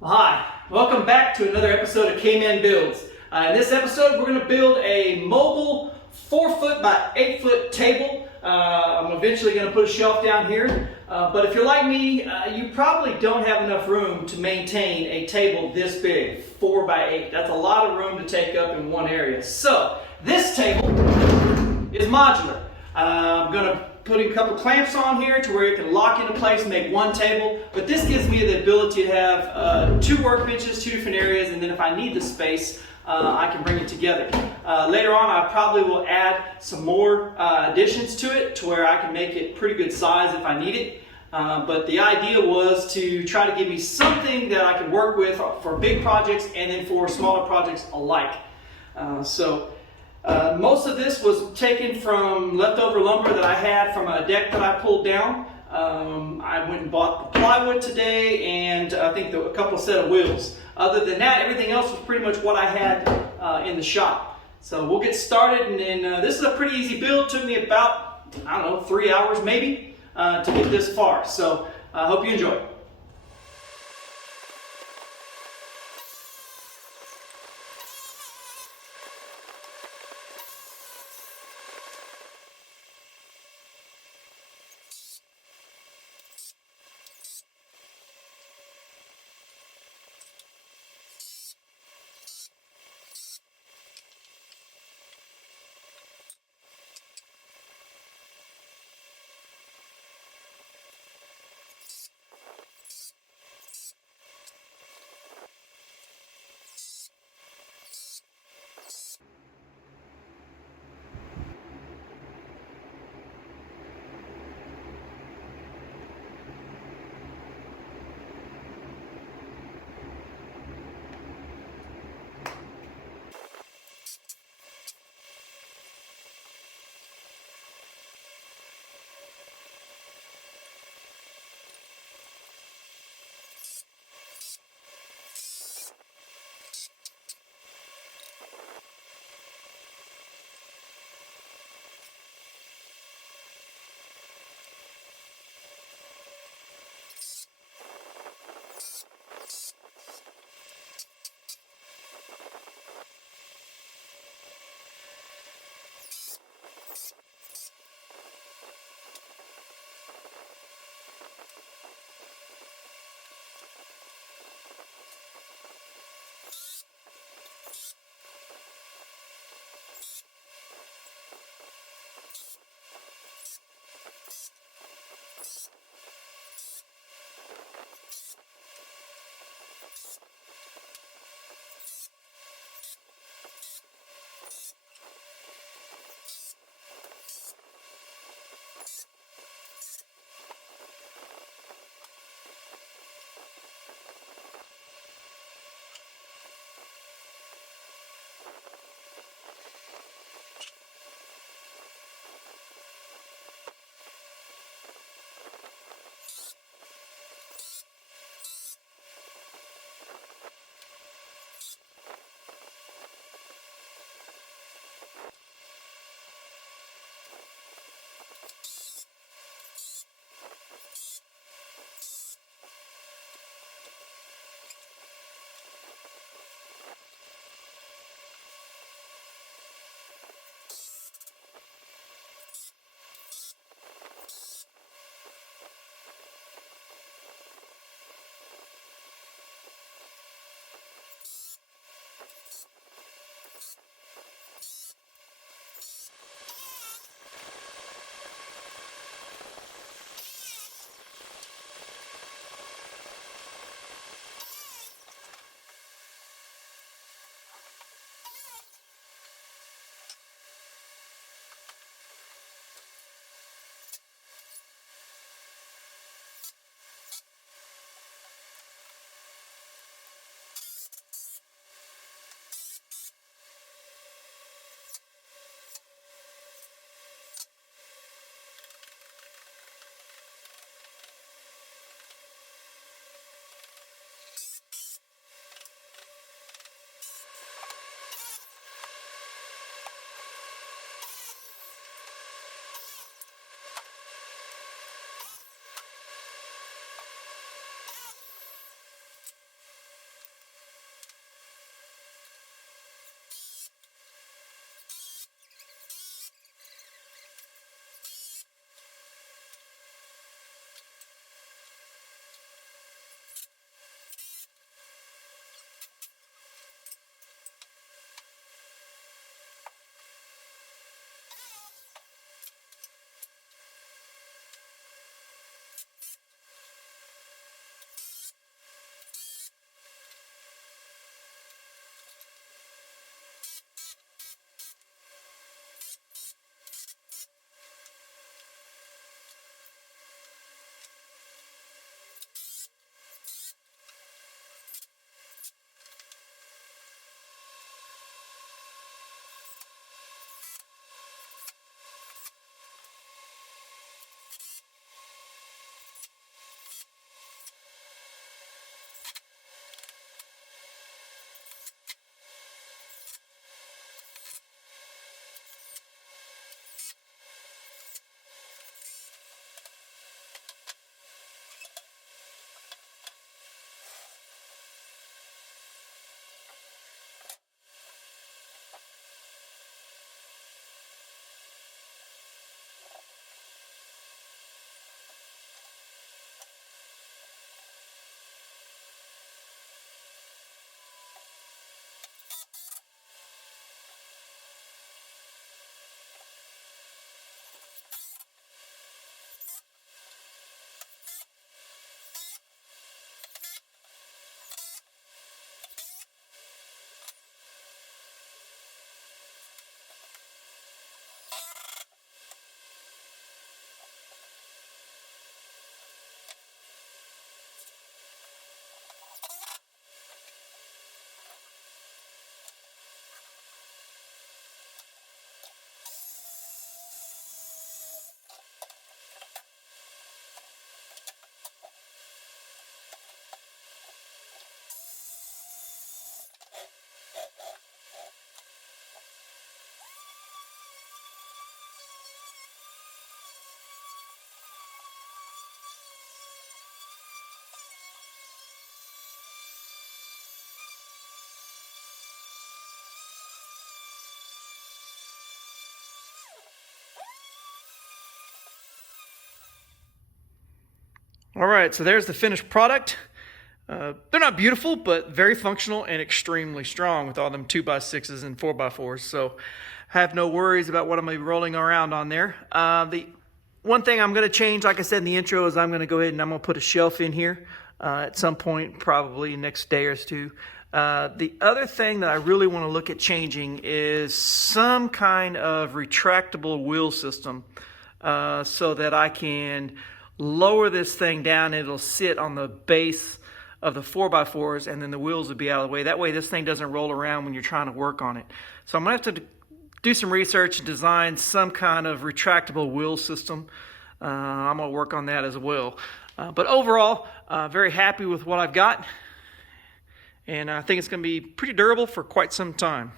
Well, hi, welcome back to another episode of K-Man Builds. In this episode, we're going to build a mobile 4 foot by 8 foot table. I'm eventually going to put a shelf down here. But if you're like me, you probably don't have enough room to maintain a table this big, 4 by 8. That's a lot of room to take up in one area. So this table is modular. I'm going to put a couple clamps on here to where it can lock into place and make one table, but this gives me the ability to have two workbenches, two different areas, and then if I need the space, I can bring it together. Later on, I probably will add some more additions to it to where I can make it pretty good size if I need it. But the idea was to try to give me something that I can work with for big projects and then for smaller projects alike. Most of this was taken from leftover lumber that I had from a deck that I pulled down. I went and bought the plywood today and I think a couple set of wheels. Other than that, everything else was pretty much what I had in the shop. So we'll get started, and this is a pretty easy build. It took me about, I don't know, 3 hours maybe to get this far. So I hope you enjoy. All right, so there's the finished product. They're not beautiful, but very functional and extremely strong with all them 2x6s and 4x4s. So I have no worries about what I'm going to be rolling around on there. The one thing I'm going to change, like I said in the intro, is I'm going to go ahead and I'm going to put a shelf in here at some point, probably next day or two. The other thing that I really want to look at changing is some kind of retractable wheel system so that I can lower this thing down. It'll sit on the base of the 4x4s, and then the wheels will be out of the way. That way this thing doesn't roll around when you're trying to work on it. So I'm going to have to do some research and design some kind of retractable wheel system. I'm going to work on that as well. But overall, very happy with what I've got. And I think it's going to be pretty durable for quite some time.